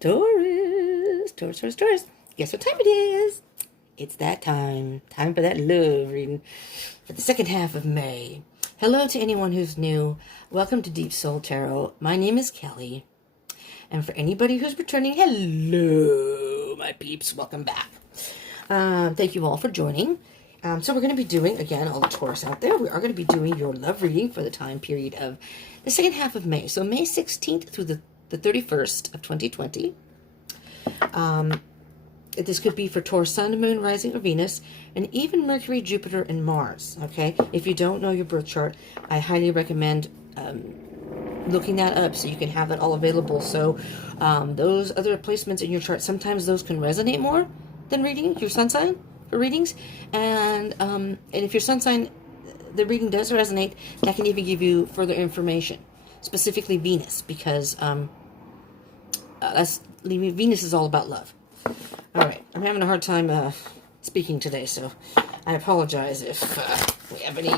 Taurus, Taurus, Taurus, Taurus. Guess what time it is? It's that time. Time for that love reading for the second half of May. Hello to anyone who's new. Welcome to Deep Soul Tarot. My name is Kelly. And for anybody who's returning, hello, my peeps. Welcome back. Thank you all for joining. So we're going to be doing, again, all the Taurus out there, we are going to be doing your love reading for the time period of the second half of May. So May 16th through the 31st of 2020. This could be for Taurus, Sun, Moon, Rising, or Venus, and even Mercury, Jupiter, and Mars, okay? If you don't know your birth chart, I highly recommend looking that up so you can have that all available. So those other placements in your chart, sometimes those can resonate more than reading your sun sign for readings. And if your sun sign, the reading does resonate, that can even give you further information, specifically Venus, because Venus is all about love. All right, I'm having a hard time speaking today, so I apologize if we have any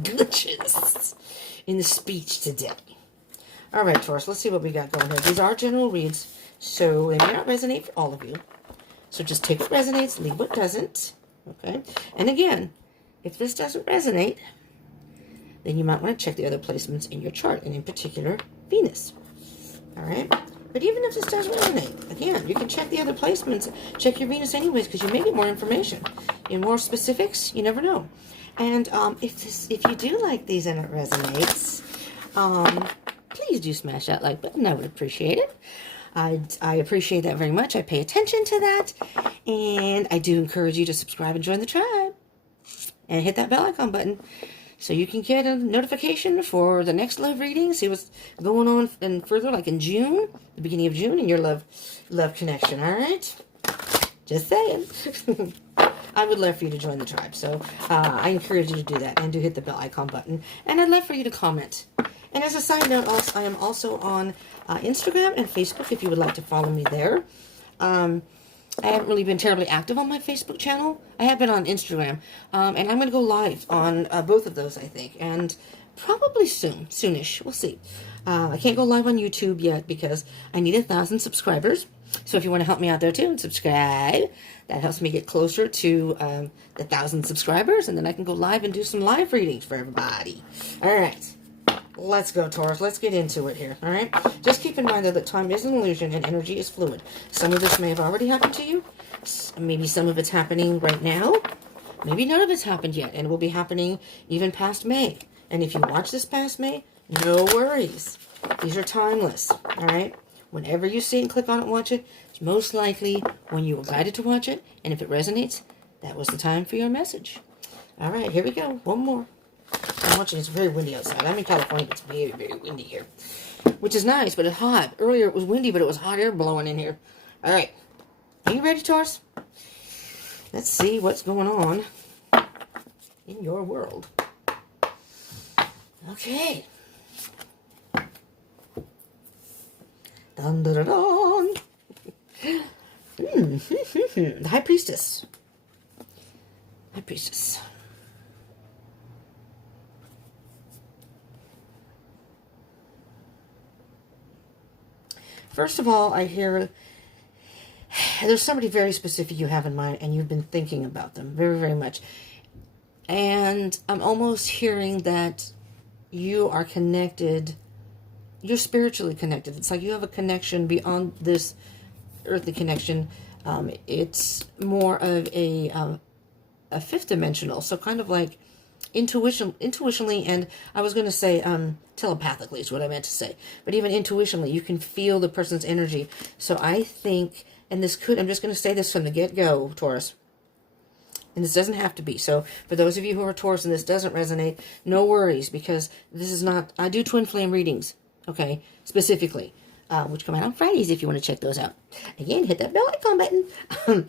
glitches in the speech today. All right, Taurus, let's see what we got going here. These are general reads, so they may not resonate for all of you. So just take what resonates, leave what doesn't, okay? And again, if this doesn't resonate, then you might want to check the other placements in your chart, and in particular, Venus. All right? But even if this does resonate, again, you can check the other placements, check your Venus anyways, because you may get more information. In more specifics, you never know. And if you do like these and it resonates, please do smash that like button. I would appreciate it. I appreciate that very much. I pay attention to that. And I do encourage you to subscribe and join the tribe. And hit that bell icon button so you can get a notification for the next love reading. See what's going on and further, like in June, the beginning of June, in your love connection, all right? Just saying. I would love for you to join the tribe. So I encourage you to do that and to hit the bell icon button. And I'd love for you to comment. And as a side note, I am also on Instagram and Facebook if you would like to follow me there. I haven't really been terribly active on my Facebook channel. I have been on Instagram. And I'm going to go live on both of those, I think. And probably soonish. We'll see. I can't go live on YouTube yet because I need 1,000 subscribers. So if you want to help me out there too and subscribe, that helps me get closer to the 1,000 subscribers. And then I can go live and do some live readings for everybody. All right. Let's go, Taurus. Let's get into it here, all right? Just keep in mind, though, that time is an illusion and energy is fluid. Some of this may have already happened to you. Maybe some of it's happening right now. Maybe none of it's happened yet, and it will be happening even past May. And if you watch this past May, no worries. These are timeless, all right? Whenever you see it and click on it and watch it, it's most likely when you were guided to watch it, and if it resonates, that was the time for your message. All right, here we go. One more. I'm watching. It's very windy outside. I'm in California. It's very, very windy here. Which is nice, but it's hot. Earlier it was windy, but it was hot air blowing in here. All right. Are you ready, Taurus? Let's see what's going on in your world. Okay. Dun, dun, dun, dun. The High Priestess. High Priestess. First of all, I hear there's somebody very specific you have in mind, and you've been thinking about them very, very much. And I'm almost hearing that you are connected. You're spiritually connected. It's like you have a connection beyond this earthly connection. It's more of a fifth dimensional, so kind of like intuitionally, and I was going to say telepathically is what I meant to say, but even intuitionally, you can feel the person's energy. So I think, and this could, I'm just going to say this from the get-go, Taurus, and this doesn't have to be. So for those of you who are Taurus and this doesn't resonate, no worries, because this is not, I do twin flame readings, okay, specifically, which come out on Fridays if you want to check those out. Again, hit that bell icon button.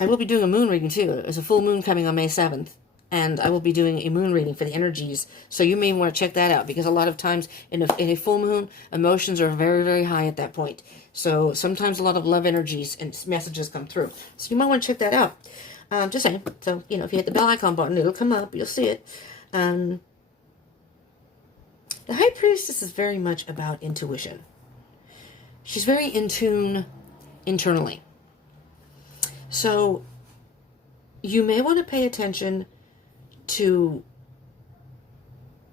I will be doing a moon reading too. There's a full moon coming on May 7th. And I will be doing a moon reading for the energies. So you may want to check that out. Because a lot of times in a full moon, emotions are very, very high at that point. So sometimes a lot of love energies and messages come through. So you might want to check that out. Just saying. So, if you hit the bell icon button, it'll come up. You'll see it. The High Priestess is very much about intuition. she's very in tune internally. So you may want to pay attention to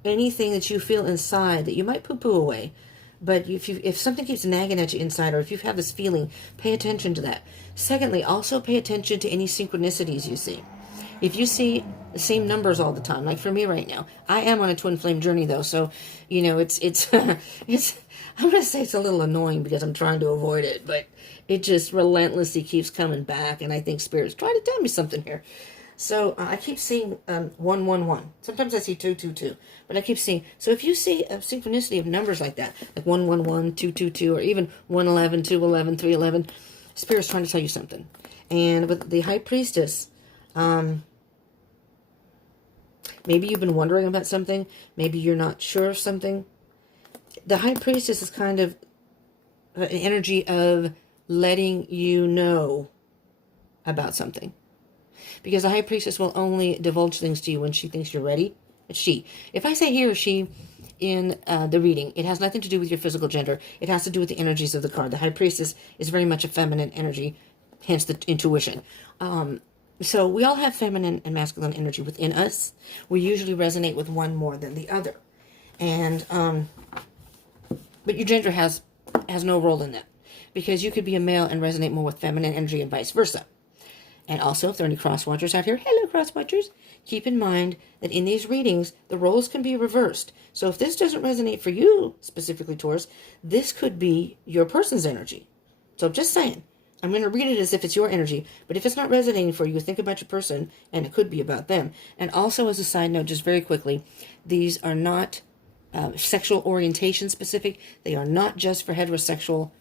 anything that you feel inside that you might poo-poo away. But if something keeps nagging at you inside, or if you have this feeling, pay attention to that. Secondly, also pay attention to any synchronicities you see. If you see the same numbers all the time, like for me right now, I am on a twin flame journey though, so it's I'm gonna say it's a little annoying because I'm trying to avoid it, but it just relentlessly keeps coming back, and I think Spirit's trying to tell me something here. So I keep seeing 111. Sometimes I see 222, but I keep seeing. So if you see a synchronicity of numbers like that, like 111, 222, or even 111, 211, 311, Spirit's trying to tell you something. And with the High Priestess, maybe you've been wondering about something. Maybe you're not sure of something. The High Priestess is kind of an energy of letting you know about something. Because the High Priestess will only divulge things to you when she thinks you're ready. It's she. If I say he or she in the reading, it has nothing to do with your physical gender. It has to do with the energies of the card. The High Priestess is very much a feminine energy, hence the intuition. So we all have feminine and masculine energy within us. We usually resonate with one more than the other. And but your gender has no role in that. Because you could be a male and resonate more with feminine energy and vice versa. And also, if there are any cross-watchers out here, hello cross-watchers, keep in mind that in these readings, the roles can be reversed. So if this doesn't resonate for you, specifically Taurus, this could be your person's energy. So just saying, I'm going to read it as if it's your energy, but if it's not resonating for you, think about your person, and it could be about them. And also, as a side note, just very quickly, these are not sexual orientation specific. They are not just for heterosexual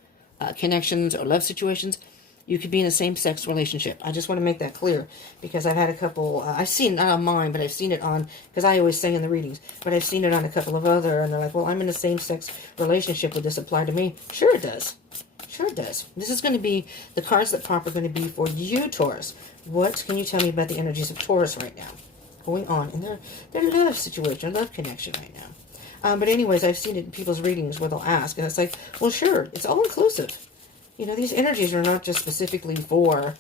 connections or love situations. You could be in a same-sex relationship. I just want to make that clear because I've had a couple, I've seen, not on mine, but I've seen it on, because I always say in the readings, but I've seen it on a couple of other, and they're like, well, I'm in a same-sex relationship. Would this apply to me? Sure it does. Sure it does. This is going to be, the cards that pop are going to be for you, Taurus. What can you tell me about the energies of Taurus right now? Going on in their love situation, love connection right now. But anyways, I've seen it in people's readings where they'll ask, and it's like, well, sure, it's all-inclusive. You know, these energies are not just specifically for,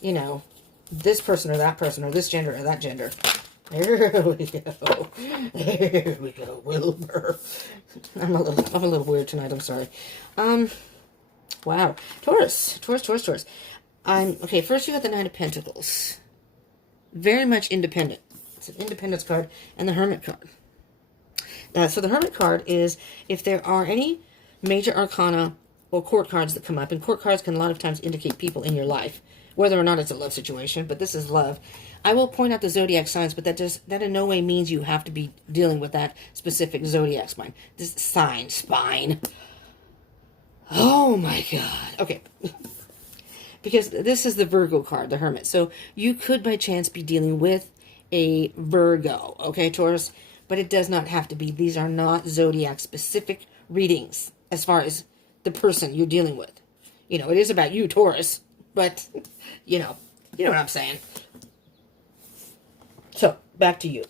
this person or that person or this gender or that gender. There we go. There we go, Wilbur. I'm a little weird tonight. I'm sorry. Wow. Taurus. Okay, first you got the Nine of Pentacles. Very much independent. It's an independence card and the Hermit card. So the Hermit card is if there are any major arcana or court cards that come up, and court cards can a lot of times indicate people in your life, whether or not it's a love situation, but this is love. I will point out the zodiac signs, but that in no way means you have to be dealing with that specific zodiac sign. This spine. Oh my God. Okay. Because this is the Virgo card, the Hermit. So you could by chance be dealing with a Virgo, okay, Taurus? But it does not have to be. These are not zodiac specific readings as far as the person you're dealing with. It is about you, Taurus, but, you know what I'm saying. So, back to you.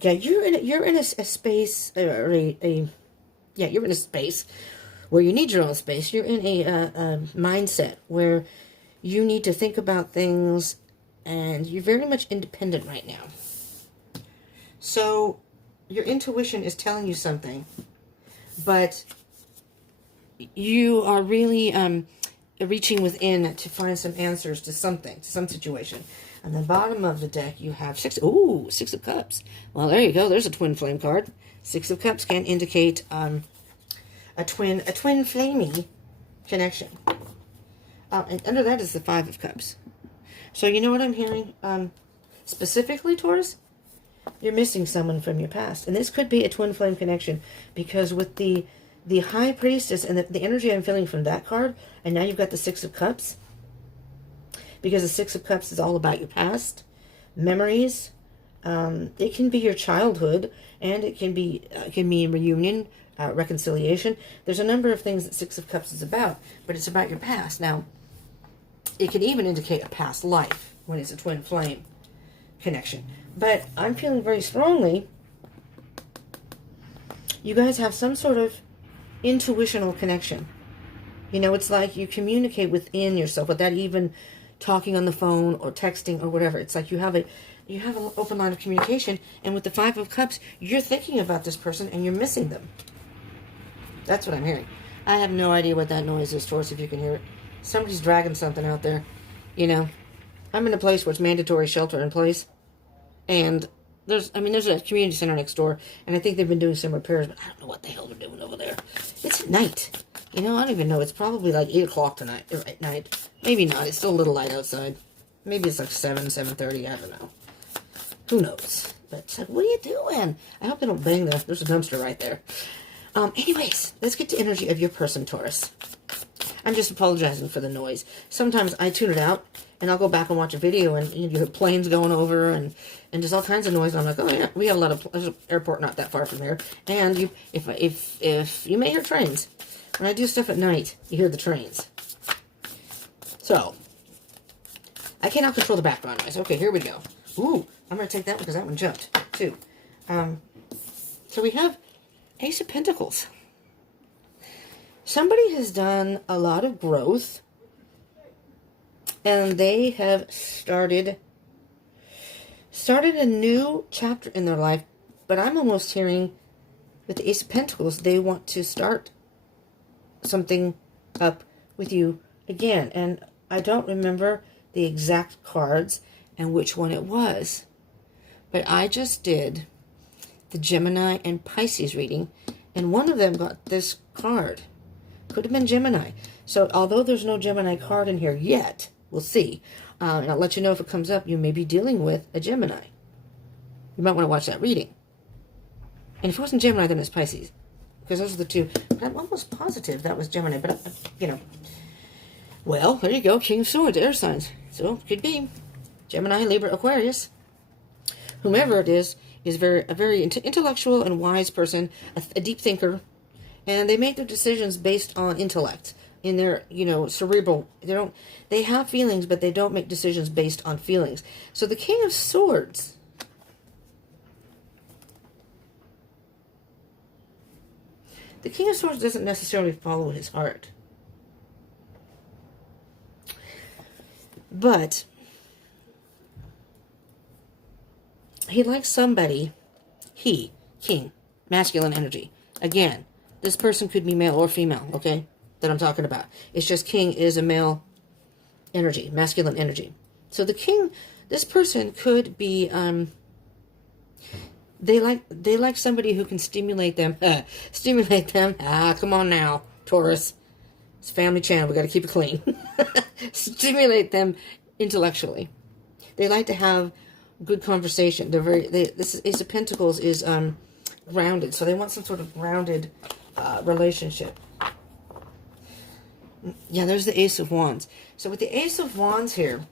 Yeah, you're in a space, you're in a space where you need your own space. You're in a mindset where you need to think about things, and you're very much independent right now. So, your intuition is telling you something, but you are really reaching within to find some answers to something, to some situation. On the bottom of the deck, you have Six of Cups. Well, there you go. There's a twin flame card. Six of Cups can indicate a twin flamey connection. And under that is the Five of Cups. So you know what I'm hearing? Specifically, Taurus, you're missing someone from your past. And this could be a twin flame connection, because with the High Priestess and the energy I'm feeling from that card, and now you've got the Six of Cups, because the Six of Cups is all about your past, memories. It can be your childhood, and it can be reunion, reconciliation. There's a number of things that Six of Cups is about, but it's about your past. Now, it can even indicate a past life when it's a twin flame connection. But I'm feeling very strongly you guys have some sort of intuitional connection. You know, it's like you communicate within yourself without even talking on the phone or texting or whatever. It's like you have an open line of communication, and with the Five of Cups, you're thinking about this person and you're missing them. That's what I'm hearing. I have no idea what that noise is, Taurus, if you can hear it. Somebody's dragging something out there. You know, I'm in a place where it's mandatory shelter in place, and there's a community center next door, and I think they've been doing some repairs, but I don't know what the hell they're doing over there. It's at night. You know, I don't even know. It's probably like 8 o'clock tonight, or at night. Maybe not. It's still a little light outside. Maybe it's like 7:30. I don't know. Who knows? But it's like, what are you doing? I hope they don't bang there. There's a dumpster right there. Anyways, let's get to energy of your person, Taurus. I'm just apologizing for the noise. Sometimes I tune it out, and I'll go back and watch a video, and you have planes going over, and just all kinds of noise. And I'm like, oh yeah, we have a lot of. There's an airport not that far from here, and if you may hear trains. When I do stuff at night, you hear the trains. So, I cannot control the background noise. Okay, here we go. Ooh, I'm going to take that one because that one jumped, too. So we have Ace of Pentacles. Somebody has done a lot of growth, and they have started a new chapter in their life, but I'm almost hearing with the Ace of Pentacles, they want to start something up with you again. And I don't remember the exact cards and which one it was, but I just did the Gemini and Pisces reading, and one of them got this card. Could have been Gemini. So although there's no Gemini card in here yet, we'll see. And I'll let you know if it comes up. You may be dealing with a Gemini. You might want to watch that reading. And if it wasn't Gemini, then it's Pisces, because those are the two. But I'm almost positive that was Gemini. But, you know. Well, there you go. King of Swords, air signs. So, could be Gemini, Libra, Aquarius. Whomever it is a very intellectual and wise person, a deep thinker. And they make their decisions based on intellect. In their, cerebral. They have feelings, but they don't make decisions based on feelings. So, the King of Swords. The King of Swords doesn't necessarily follow his heart. But he likes somebody, king, masculine energy. Again, this person could be male or female, okay, that I'm talking about. It's just king is a male energy, masculine energy. So the king, this person could be, they like somebody who can stimulate them. Come on now, Taurus. It's a family channel. We got to keep it clean. Stimulate them intellectually. They like to have good conversation. This Ace of Pentacles is grounded, so they want some sort of grounded relationship. Yeah, there's the Ace of Wands. So with the Ace of Wands here,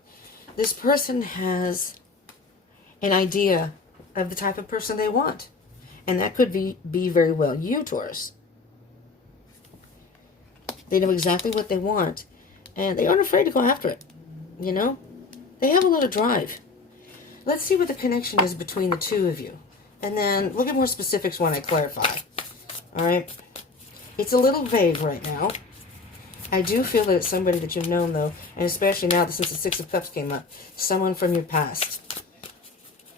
this person has an idea of the type of person they want. And that could be very well you, Taurus. They know exactly what they want, and they aren't afraid to go after it. You know? They have a lot of drive. Let's see what the connection is between the two of you. And then we'll get more specifics when I clarify. Alright? It's a little vague right now. I do feel that it's somebody that you've known, though, and especially now that since the Six of Cups came up, someone from your past.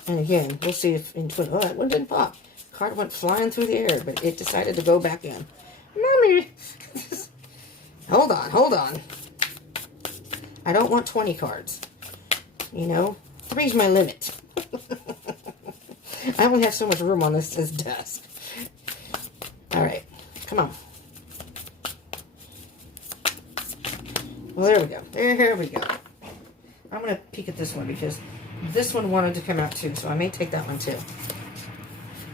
And again, we'll see if in twin... Oh, that one didn't pop. Card went flying through the air, but it decided to go back in. Mommy! Hold on. I don't want 20 cards. 3's my limit. I only have so much room on this desk. Alright, come on. Well, there we go. There we go. I'm going to peek at this one because this one wanted to come out too, so I may take that one too.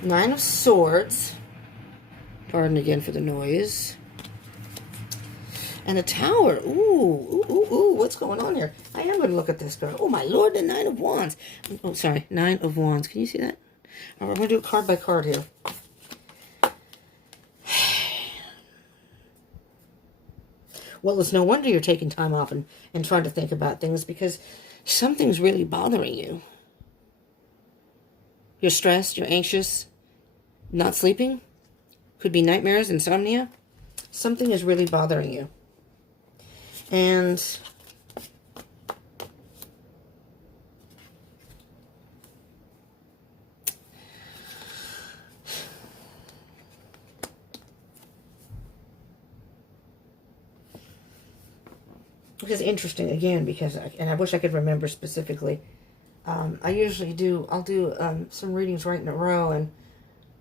Nine of Swords. Pardon again for the noise. And a Tower. Ooh, what's going on here? I am going to look at this card. Oh, my Lord, the Nine of Wands. Oh, sorry, Nine of Wands. Can you see that? All right, we're going to do it card by card here. Well, it's no wonder you're taking time off and trying to think about things because something's really bothering you. You're stressed, you're anxious, not sleeping. Could be nightmares, insomnia. something is really bothering you. And which is interesting, again, because, and I wish I could remember specifically. I usually I'll do some readings right in a row, and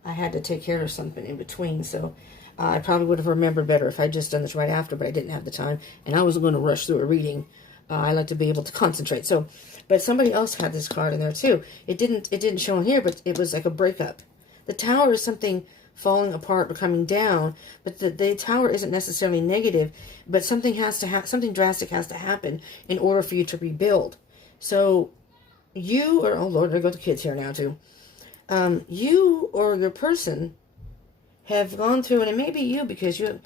I had to take care of something in between, so I probably would have remembered better if I'd just done this right after, but I didn't have the time, and I wasn't going to rush through a reading. I like to be able to concentrate. So, but somebody else had this card in there too. It didn't show in here, but it was like a breakup. The Tower is something falling apart or coming down, but the Tower isn't necessarily negative, but something drastic has to happen in order for you to rebuild. So you, or oh Lord, there go the kids here now too. You or your person have gone through, and it may be you because you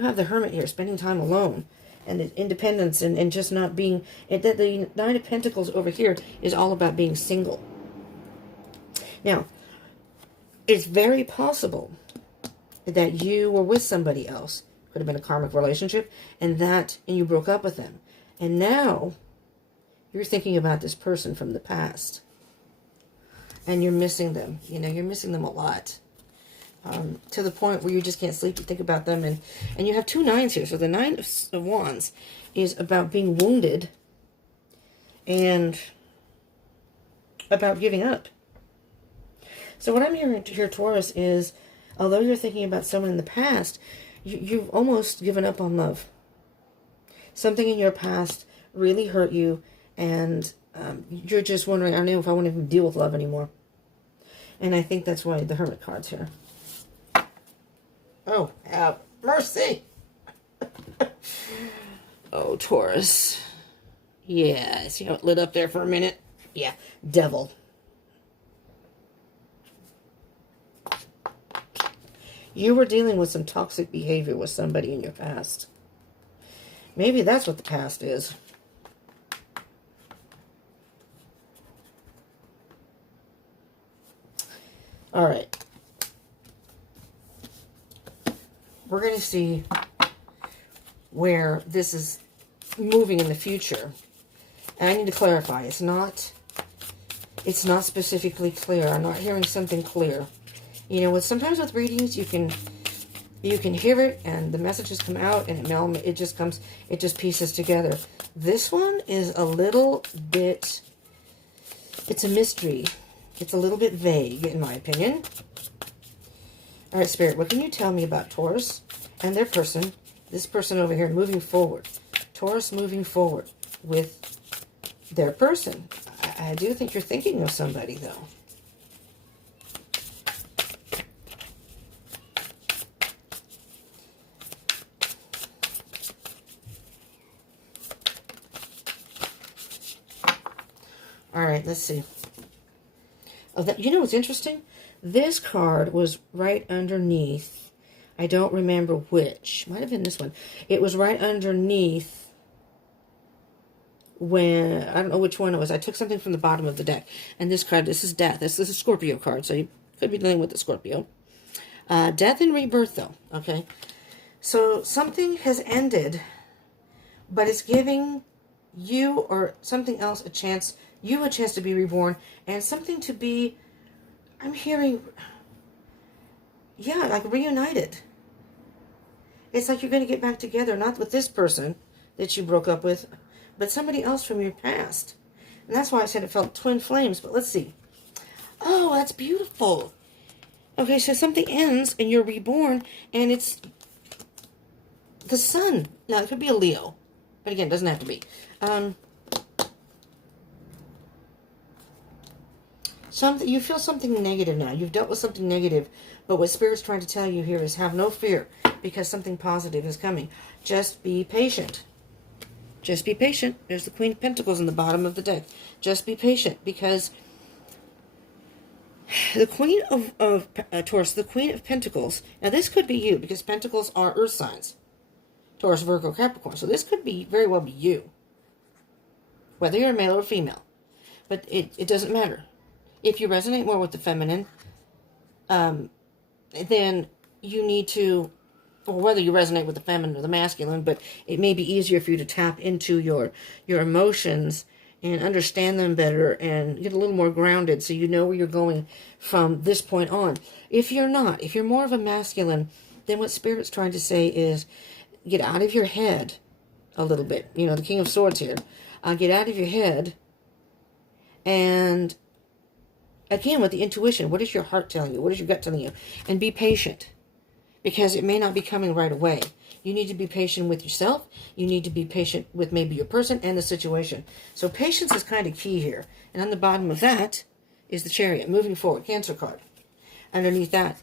have the Hermit here, spending time alone, and independence, and just not being. The Nine of Pentacles over here is all about being single. Now, it's very possible that you were with somebody else. Could have been a karmic relationship, and you broke up with them, and now you're thinking about this person from the past, and you're missing them. You know, you're missing them a lot. To the point where you just can't sleep. You think about them, and you have 2 nines here. So the Nine of Wands is about being wounded and about giving up. So what I'm hearing here, Taurus, is although you're thinking about someone in the past, you've almost given up on love. Something in your past really hurt you, and you're just wondering, I don't know if I want to even deal with love anymore. And I think that's why the Hermit card's here. Oh, have mercy. Oh, Taurus. Yeah, see how it lit up there for a minute? Yeah, Devil. You were dealing with some toxic behavior with somebody in your past. Maybe that's what the past is. All right. We're going to see where this is moving in the future. And I need to clarify. It's not specifically clear. I'm not hearing something clear. You know, sometimes with readings you can hear it and the messages come out and it just pieces together. This one is a little bit, it's a mystery. It's a little bit vague in my opinion. All right, Spirit, what can you tell me about Taurus and their person, this person over here, moving forward? Taurus moving forward with their person. I do think you're thinking of somebody, though. All right, let's see. Oh, you know what's interesting? This card was right underneath. I don't remember which. Might have been this one. It was right underneath when, I don't know which one it was. I took something from the bottom of the deck. And this card, this is Death. This is a Scorpio card, so you could be dealing with the Scorpio. Death and rebirth, though. Okay. So something has ended, but it's giving you or something else a chance to be reborn, and something to be, I'm hearing, yeah, like reunited. It's like you're going to get back together, not with this person that you broke up with, but somebody else from your past. And that's why I said it felt twin flames, but let's see. Oh, that's beautiful. Okay, so something ends and you're reborn, and it's the sun. Now, it could be a Leo, but again, it doesn't have to be. You feel something negative now. You've dealt with something negative, but what Spirit's trying to tell you here is have no fear, because something positive is coming. Just be patient. Just be patient. There's the Queen of Pentacles in the bottom of the deck. Just be patient, because the Queen of Taurus, the Queen of Pentacles, now this could be you, because Pentacles are earth signs. Taurus, Virgo, Capricorn. So this could very well be you, whether you're a male or female. But it doesn't matter. If you resonate more with the feminine, then you need to or whether you resonate with the feminine or the masculine, but it may be easier for you to tap into your emotions and understand them better and get a little more grounded so you know where you're going from this point on. If you're not, if you're more of a masculine, then what Spirit's trying to say is get out of your head a little bit. You know, the King of Swords here. Get out of your head and, again, with the intuition, what is your heart telling you? What is your gut telling you? And be patient, because it may not be coming right away. You need to be patient with yourself. You need to be patient with maybe your person and the situation. So patience is kind of key here. And on the bottom of that is the Chariot, moving forward, Cancer card. Underneath that,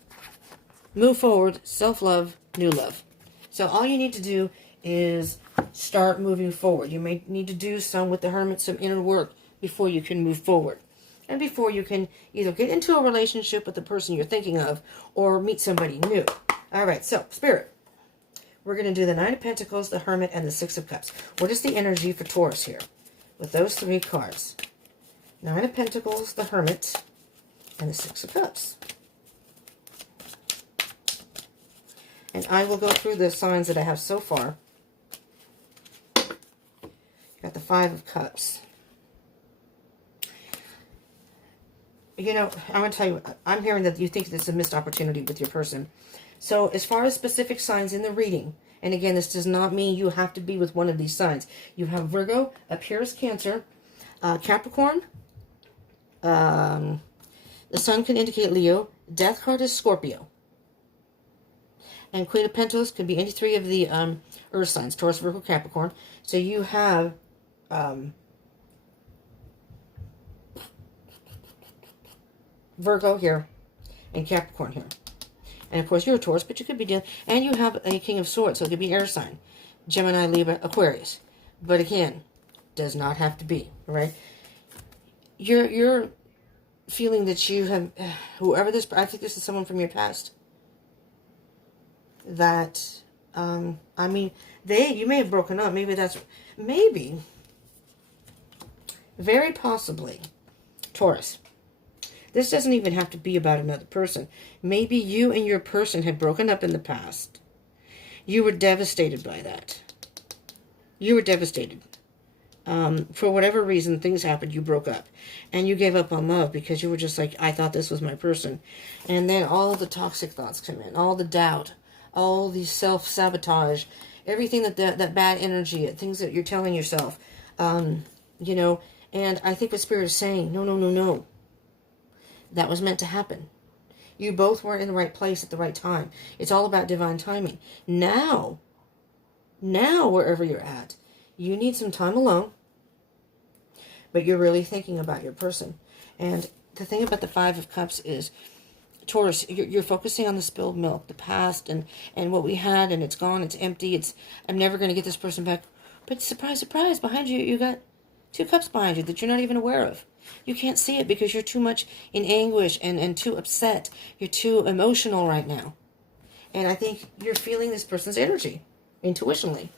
move forward, self-love, new love. So all you need to do is start moving forward. You may need to do some with the Hermit, some inner work before you can move forward. And before you can either get into a relationship with the person you're thinking of or meet somebody new. All right, so Spirit, we're going to do the Nine of Pentacles, the Hermit, and the Six of Cups. What is the energy for Taurus here with those three cards? Nine of Pentacles, the Hermit, and the Six of Cups. And I will go through the signs that I have so far. Got the Five of Cups. You know, I want to tell you, I'm hearing that you think this is a missed opportunity with your person. So as far as specific signs in the reading, and again, this does not mean you have to be with one of these signs. You have Virgo, up here is Cancer, Capricorn, the Sun can indicate Leo, Death card is Scorpio. And Queen of Pentacles could be any three of the earth signs, Taurus, Virgo, Capricorn. So you have Virgo here and Capricorn here. And of course you're a Taurus, but you could be dealing, and you have a King of Swords, so it could be air sign. Gemini, Libra, Aquarius. But again, does not have to be, right? You're feeling that you have, whoever this, I think this is someone from your past. That, I mean, you may have broken up. Maybe that's, maybe, very possibly, Taurus. This doesn't even have to be about another person. Maybe you and your person had broken up in the past. You were devastated by that. You were devastated. For whatever reason, things happened, you broke up. And you gave up on love because you were just like, I thought this was my person. And then all the toxic thoughts come in, all the doubt, all the self-sabotage, everything that bad energy, things that you're telling yourself. You know, and I think what Spirit is saying, no, no, no, no. That was meant to happen. You both were in the right place at the right time. It's all about divine timing. Now, wherever you're at, you need some time alone, but you're really thinking about your person. And the thing about the Five of Cups is, Taurus, you're focusing on the spilled milk, the past, and what we had, and it's gone, it's empty, I'm never going to get this person back. But surprise, surprise, behind you, you got two cups behind you that you're not even aware of. You can't see it because you're too much in anguish and too upset. You're too emotional right now. And I think you're feeling this person's energy, intuitionally.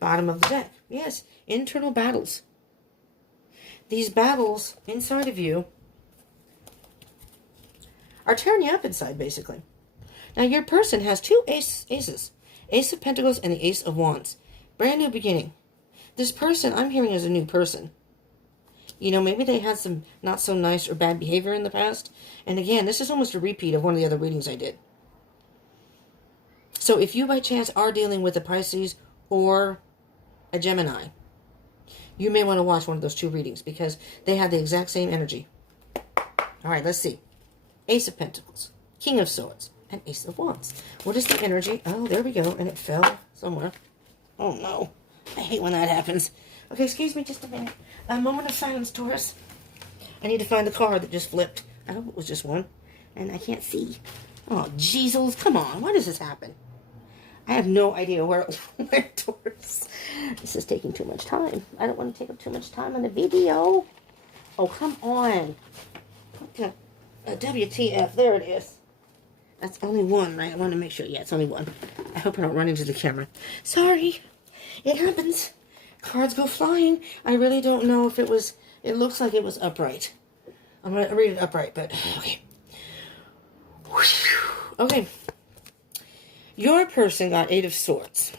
Bottom of the deck. Yes, internal battles. These battles inside of you are tearing you up inside, basically. Now, your person has two aces. Ace of Pentacles and the Ace of Wands. Brand new beginning. This person, I'm hearing, is a new person. You know, maybe they had some not so nice or bad behavior in the past. And again, this is almost a repeat of one of the other readings I did. So if you by chance are dealing with a Pisces or a Gemini, you may want to watch one of those two readings because they have the exact same energy. All right, let's see. Ace of Pentacles, King of Swords, and Ace of Wands. What is the energy? Oh, there we go. And it fell somewhere. Oh, no. I hate when that happens. Okay, excuse me just a minute. A moment of silence, Taurus. I need to find the card that just flipped. I hope it was just one. And I can't see. Oh, Jesus. Come on. Why does this happen? I have no idea where it went, Taurus. This is taking too much time. I don't want to take up too much time on the video. Oh, come on. WTF. There it is. That's only one, right? I want to make sure. Yeah, it's only one. I hope I don't run into the camera. Sorry. It happens. Cards go flying. I really don't know if it was... It looks like it was upright. I'm going to read it upright, but... Okay. Okay. Your person got 8 of Swords.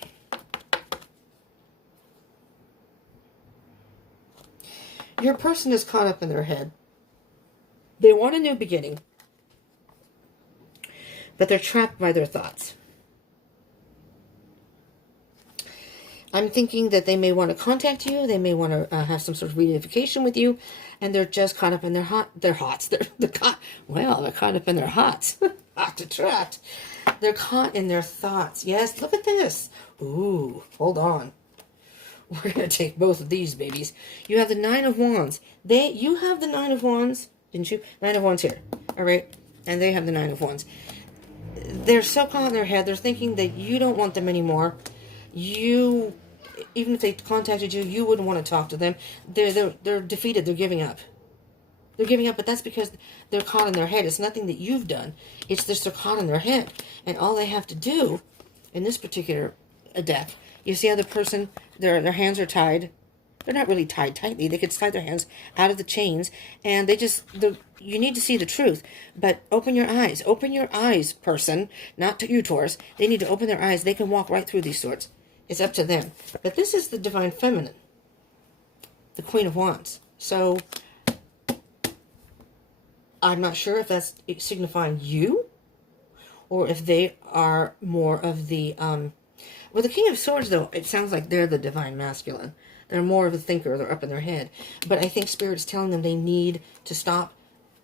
Your person is caught up in their head. They want a new beginning, but they're trapped by their thoughts. I'm thinking that they may want to contact you. They may want to have some sort of reunification with you, and they're just caught up in their hots. They're caught up in their hots. Hot to trapped. They're caught in their thoughts. Yes, look at this. Ooh, hold on. We're going to take both of these babies. You have the 9 of Wands. You have the 9 of Wands, didn't you? 9 of Wands here. All right. And they have the 9 of Wands. They're so caught in their head. They're thinking that you don't want them anymore. Even if they contacted you, you wouldn't want to talk to them. They're defeated. They're giving up. They're giving up, but that's because they're caught in their head. It's nothing that you've done. It's just they're caught in their head. And all they have to do in this particular deck, you see how the person, their hands are tied. They're not really tied tightly. They could slide their hands out of the chains, and you need to see the truth. But open your eyes. Open your eyes, person. Not to you, Taurus. They need to open their eyes. They can walk right through these swords. It's up to them. But this is the Divine Feminine, the Queen of Wands. So I'm not sure if that's signifying you, or if they are more of the, well, the King of Swords, though, it sounds like they're the Divine Masculine. They're more of a thinker. They're up in their head. But I think Spirit's telling them they need to stop.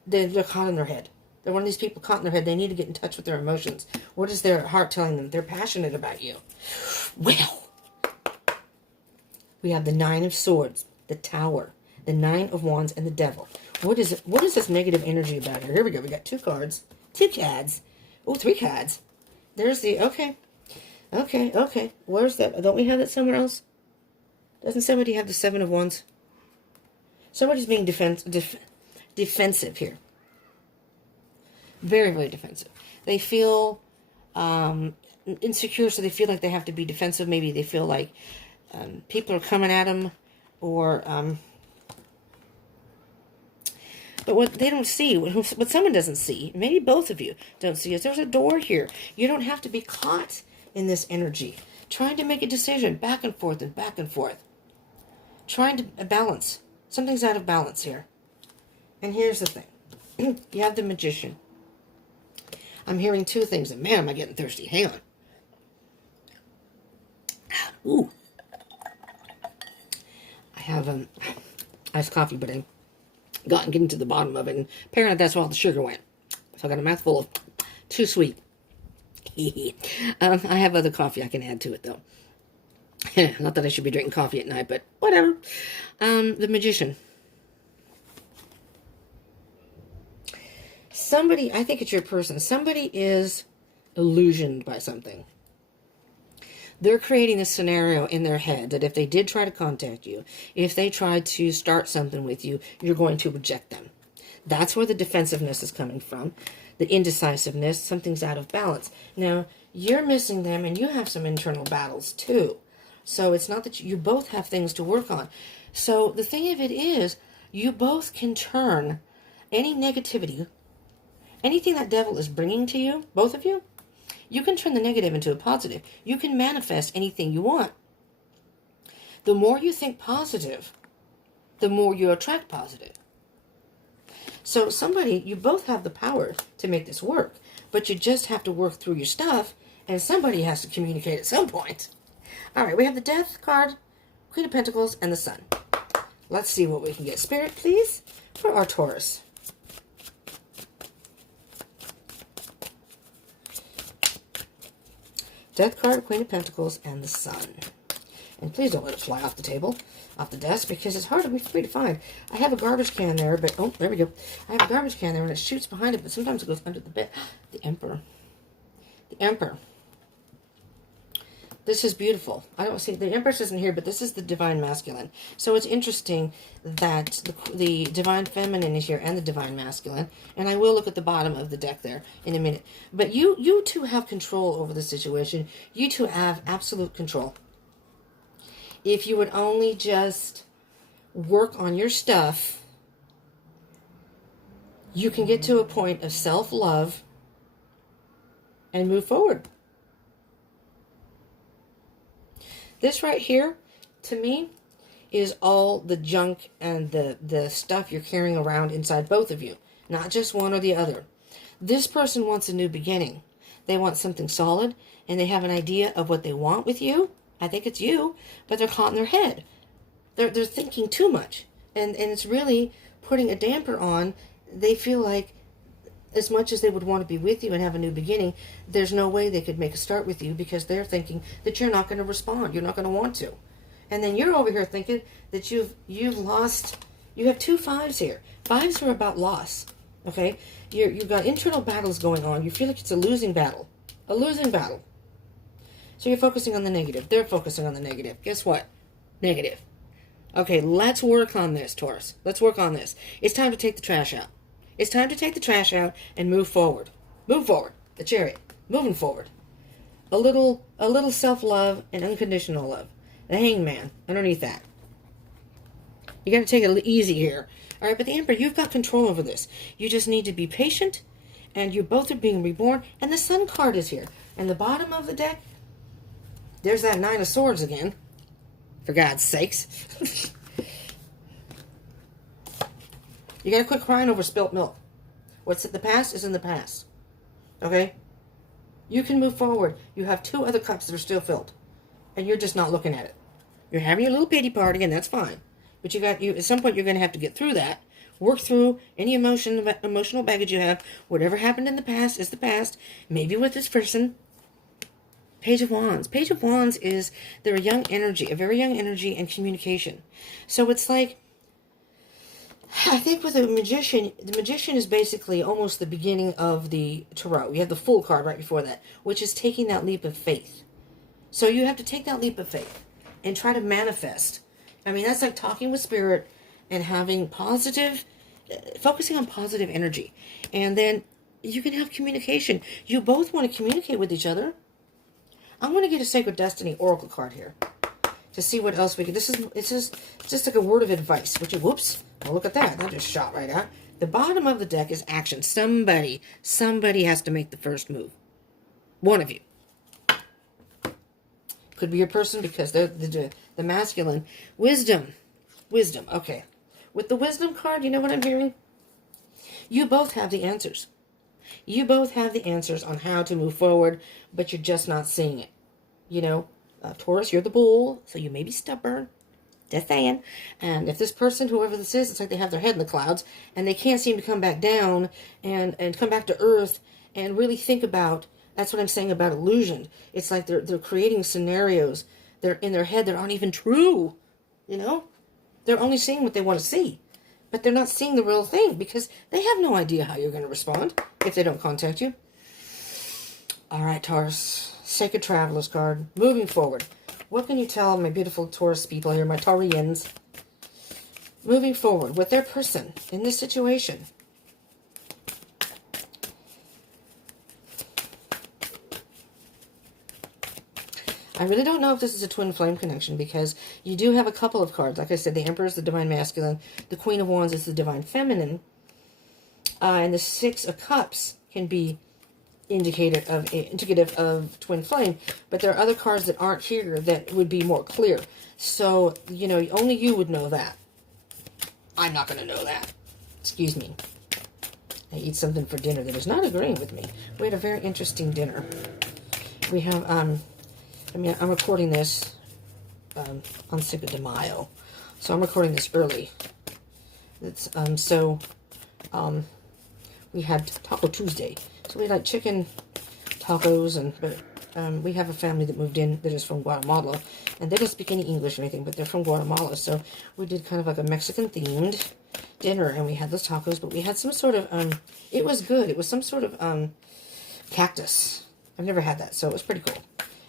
They're caught in their head. They're one of these people caught in their head. They need to get in touch with their emotions. What is their heart telling them? They're passionate about you. Well, we have the 9 of Swords, the Tower, the 9 of Wands, and the Devil. What is it? What is this negative energy about here? Here we go. We got 2 cards. 2 cards. Oh, 3 cards. There's the... Okay. Where's that? Don't we have that somewhere else? Doesn't somebody have the 7 of Wands? Somebody's being defensive here. Very, very defensive. They feel insecure, so they feel like they have to be defensive. Maybe they feel like people are coming at them, or... But what they don't see, what someone doesn't see, maybe both of you don't see, is there's a door here. You don't have to be caught in this energy, trying to make a decision back and forth and back and forth. Trying to balance. Something's out of balance here. And here's the thing. You have the Magician. I'm hearing 2 things. And man, am I getting thirsty. Hang on. Ooh. I have iced coffee, but I gotten getting to the bottom of it, and apparently that's where all the sugar went. So I got a mouthful of too sweet. I have other coffee I can add to it, though. Not that I should be drinking coffee at night, but whatever. The Magician. Somebody, I think it's your person, somebody is illusioned by something. They're creating this scenario in their head that if they did try to contact you, if they tried to start something with you, you're going to reject them. That's where the defensiveness is coming from. The indecisiveness, something's out of balance. Now, you're missing them, and you have some internal battles, too. So it's not that you both have things to work on. So the thing of it is, you both can turn any negativity, anything that devil is bringing to you, both of you, you can turn the negative into a positive. You can manifest anything you want. The more you think positive, the more you attract positive. So you both have the power to make this work, but you just have to work through your stuff, and somebody has to communicate at some point. All right, we have the Death card, Queen of Pentacles, and the Sun. Let's see what we can get. Spirit, please, for our Taurus. Death card, Queen of Pentacles, and the Sun. And please don't let it fly off the table, off the desk, because it's hard for me to find. I have a garbage can there, but, oh, there we go. I have a garbage can there, and it shoots behind it, but sometimes it goes under the bed. The Emperor. The Emperor. This is beautiful. I don't see, the Empress isn't here, but this is the Divine Masculine. So it's interesting that the Divine Feminine is here and the Divine Masculine. And I will look at the bottom of the deck there in a minute. But you two have control over the situation. You two have absolute control. If you would only just work on your stuff, you can get to a point of self-love and move forward. This right here, to me, is all the junk and the stuff you're carrying around inside both of you. Not just one or the other. This person wants a new beginning. They want something solid, and they have an idea of what they want with you. I think it's you, but they're caught in their head. They're thinking too much, and it's really putting a damper on. They feel like, as much as they would want to be with you and have a new beginning, there's no way they could make a start with you because they're thinking that you're not going to respond. You're not going to want to. And then you're over here thinking that you've lost. You have 2 5s here. 5s are about loss. Okay? You've got internal battles going on. You feel like it's a losing battle. A losing battle. So you're focusing on the negative. They're focusing on the negative. Guess what? Negative. Okay, let's work on this, Taurus. Let's work on this. It's time to take the trash out. It's time to take the trash out and move forward. Move forward. The Chariot. Moving forward. A little self-love and unconditional love. The Hangman underneath that. You got to take it easy here. All right, but the Emperor, you've got control over this. You just need to be patient, and you both are being reborn, and the Sun card is here. And the bottom of the deck, there's that 9 of Swords again. For God's sakes. You got to quit crying over spilt milk. What's in the past is in the past. Okay? You can move forward. You have 2 other cups that are still filled. And you're just not looking at it. You're having a little pity party, and that's fine. But at some point you're going to have to get through that. Work through any emotional baggage you have. Whatever happened in the past is the past. Maybe with this person. Page of Wands. Page of Wands is, they're a young energy, a very young energy and communication. So it's like, I think with the Magician is basically almost the beginning of the Tarot. You have the Fool card right before that, which is taking that leap of faith. So you have to take that leap of faith and try to manifest. I mean, that's like talking with Spirit and having positive, focusing on positive energy. And then you can have communication. You both want to communicate with each other. I'm going to get a Sacred Destiny Oracle card here to see what else we can. It's just like a word of advice. Whoops. Oh, look at that. That just shot right out. The bottom of the deck is action. Somebody has to make the first move. One of you. Could be your person because they're the masculine. Wisdom. Okay. With the Wisdom card, you know what I'm hearing? You both have the answers. You both have the answers on how to move forward, but you're just not seeing it. You know, Taurus, you're the bull, so you may be stubborn. Just saying. And if this person, whoever this is, it's like they have their head in the clouds, and they can't seem to come back down and come back to earth and really think about. That's what I'm saying about illusion. It's like they're creating scenarios. They're in their head that aren't even true. You know? They're only seeing what they want to see. But they're not seeing the real thing because they have no idea how you're going to respond if they don't contact you. All right, Taurus. Sacred Traveler's card. Moving forward. What can you tell my beautiful Taurus people here, my Taurians? Moving forward with their person in this situation. I really don't know if this is a twin flame connection because you do have a couple of cards. Like I said, the Emperor is the Divine Masculine. The Queen of Wands is the Divine Feminine. And the 6 of Cups can be indicative of twin flame. But there are other cards that aren't here that would be more clear. So, you know, only you would know that. I'm not going to know that. Excuse me. I eat something for dinner that is not agreeing with me. We had a very interesting dinner. We have, I'm recording this on Cinco de Mayo, so I'm recording this early. It's we had Taco Tuesday, so we had like chicken tacos, but we have a family that moved in that is from Guatemala, and they don't speak any English or anything, but they're from Guatemala, so we did kind of like a Mexican themed dinner, and we had those tacos, but we had some sort of it was good. It was some sort of cactus. I've never had that, so it was pretty cool.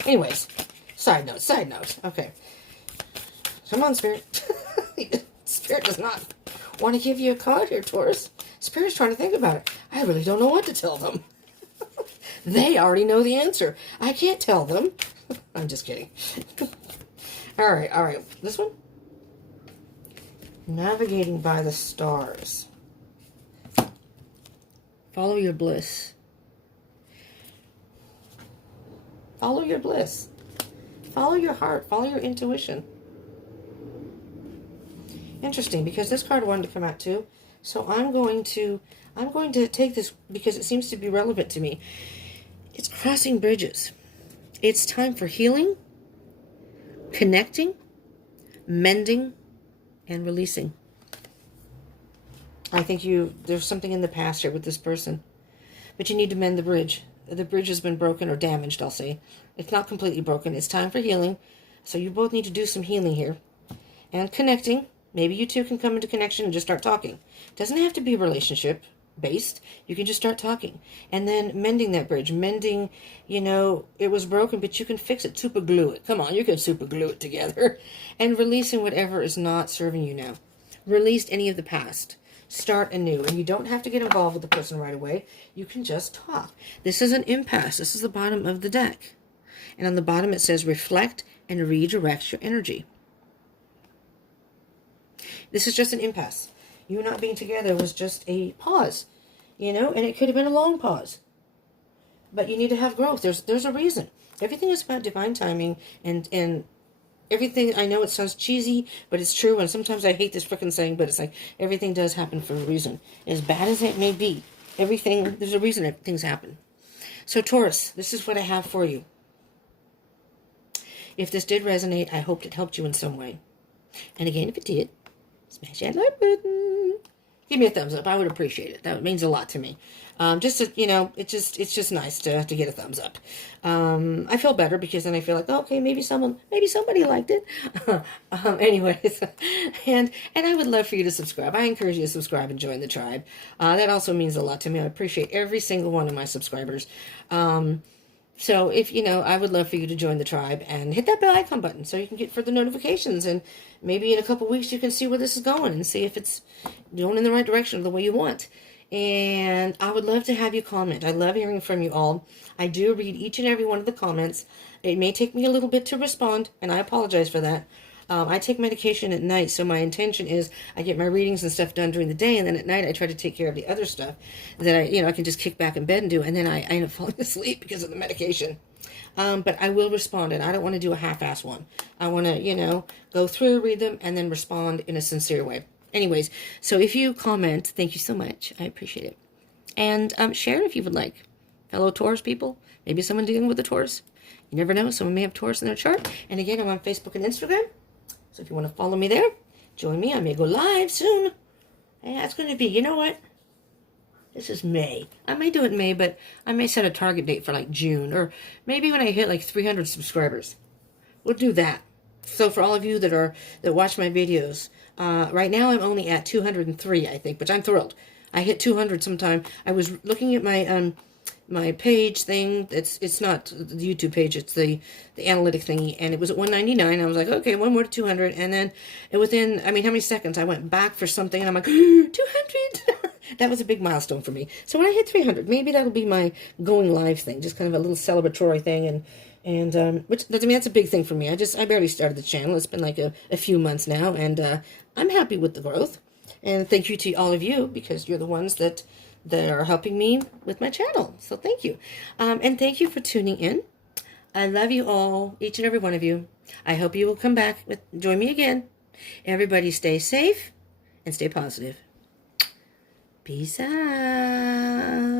Anyways, side note. Okay. Come on, Spirit. Spirit does not want to give you a card here, Taurus. Spirit's trying to think about it. I really don't know what to tell them. They already know the answer. I can't tell them. I'm just kidding. All right. This one? Navigating by the stars. Follow your bliss. Follow your bliss. Follow your heart. Follow your intuition. Interesting, because this card wanted to come out too. So I'm going to take this because it seems to be relevant to me. It's crossing bridges. It's time for healing, connecting, mending, and releasing. I think there's something in the past here with this person, but you need to mend the bridge. The bridge has been broken or damaged, I'll say. It's not completely broken. It's time for healing. So you both need to do some healing here. And connecting. Maybe you two can come into connection and just start talking. It doesn't have to be relationship based. You can just start talking. And then mending that bridge. Mending, it was broken, but you can fix it. Super glue it. Come on, you can super glue it together. And releasing whatever is not serving you now. Release any of the past. Start anew. And you don't have to get involved with the person right away. You can just talk. This is an impasse. This is the bottom of the deck. And on the bottom it says reflect and redirect your energy. This is just an impasse. You not being together was just a pause, and it could have been a long pause. But you need to have growth. There's a reason. Everything is about divine timing and everything. I know it sounds cheesy, but it's true. And sometimes I hate this freaking saying, but it's like everything does happen for a reason. As bad as it may be, there's a reason that things happen. So Taurus, this is what I have for you. If this did resonate, I hoped it helped you in some way. And again, if it did, smash that like button. Give me a thumbs up. I would appreciate it. That means a lot to me. It's just nice to get a thumbs up. I feel better because then I feel like, okay, maybe somebody liked it. Anyways, and I would love for you to subscribe. I encourage you to subscribe and join the tribe. That also means a lot to me. I appreciate every single one of my subscribers. So if, I would love for you to join the tribe and hit that bell icon button so you can get further notifications. And maybe in a couple weeks you can see where this is going and see if it's going in the right direction the way you want. And I would love to have you comment. I love hearing from you all. I do read each and every one of the comments. It may take me a little bit to respond, and I apologize for that. I take medication at night, so my intention is I get my readings and stuff done during the day, and then at night I try to take care of the other stuff that I can just kick back in bed and do, and then I end up falling asleep because of the medication. But I will respond, and I don't want to do a half-ass one. I want to, go through, read them, and then respond in a sincere way. Anyways, so if you comment, thank you so much. I appreciate it. And share it if you would like. Fellow Taurus people, maybe someone dealing with a Taurus. You never know, someone may have Taurus in their chart. And again, I'm on Facebook and Instagram. So if you want to follow me there, join me. I may go live soon. Yeah, it's going to be, you know what? This is May. I may do it in May, but I may set a target date for like June. Or maybe when I hit like 300 subscribers. We'll do that. So for all of you that watch my videos, right now I'm only at 203, I think. But I'm thrilled. I hit 200 sometime. I was looking at my my page thing. It's not the YouTube page, it's the analytic thingy, and it was at 199. I was like, okay, one more to 200, and then within, how many seconds I went back for something, and I'm like, 200. That was a big milestone for me. So when I hit 300, maybe that'll be my going live thing, just kind of a little celebratory thing, and which that's a big thing for me. I barely started the channel. It's been like a few months now, and I'm happy with the growth. And thank you to all of you, because you're the ones that are helping me with my channel. So thank you. And thank you for tuning in. I love you all, each and every one of you. I hope you will come back, join me again. Everybody stay safe and stay positive. Peace out.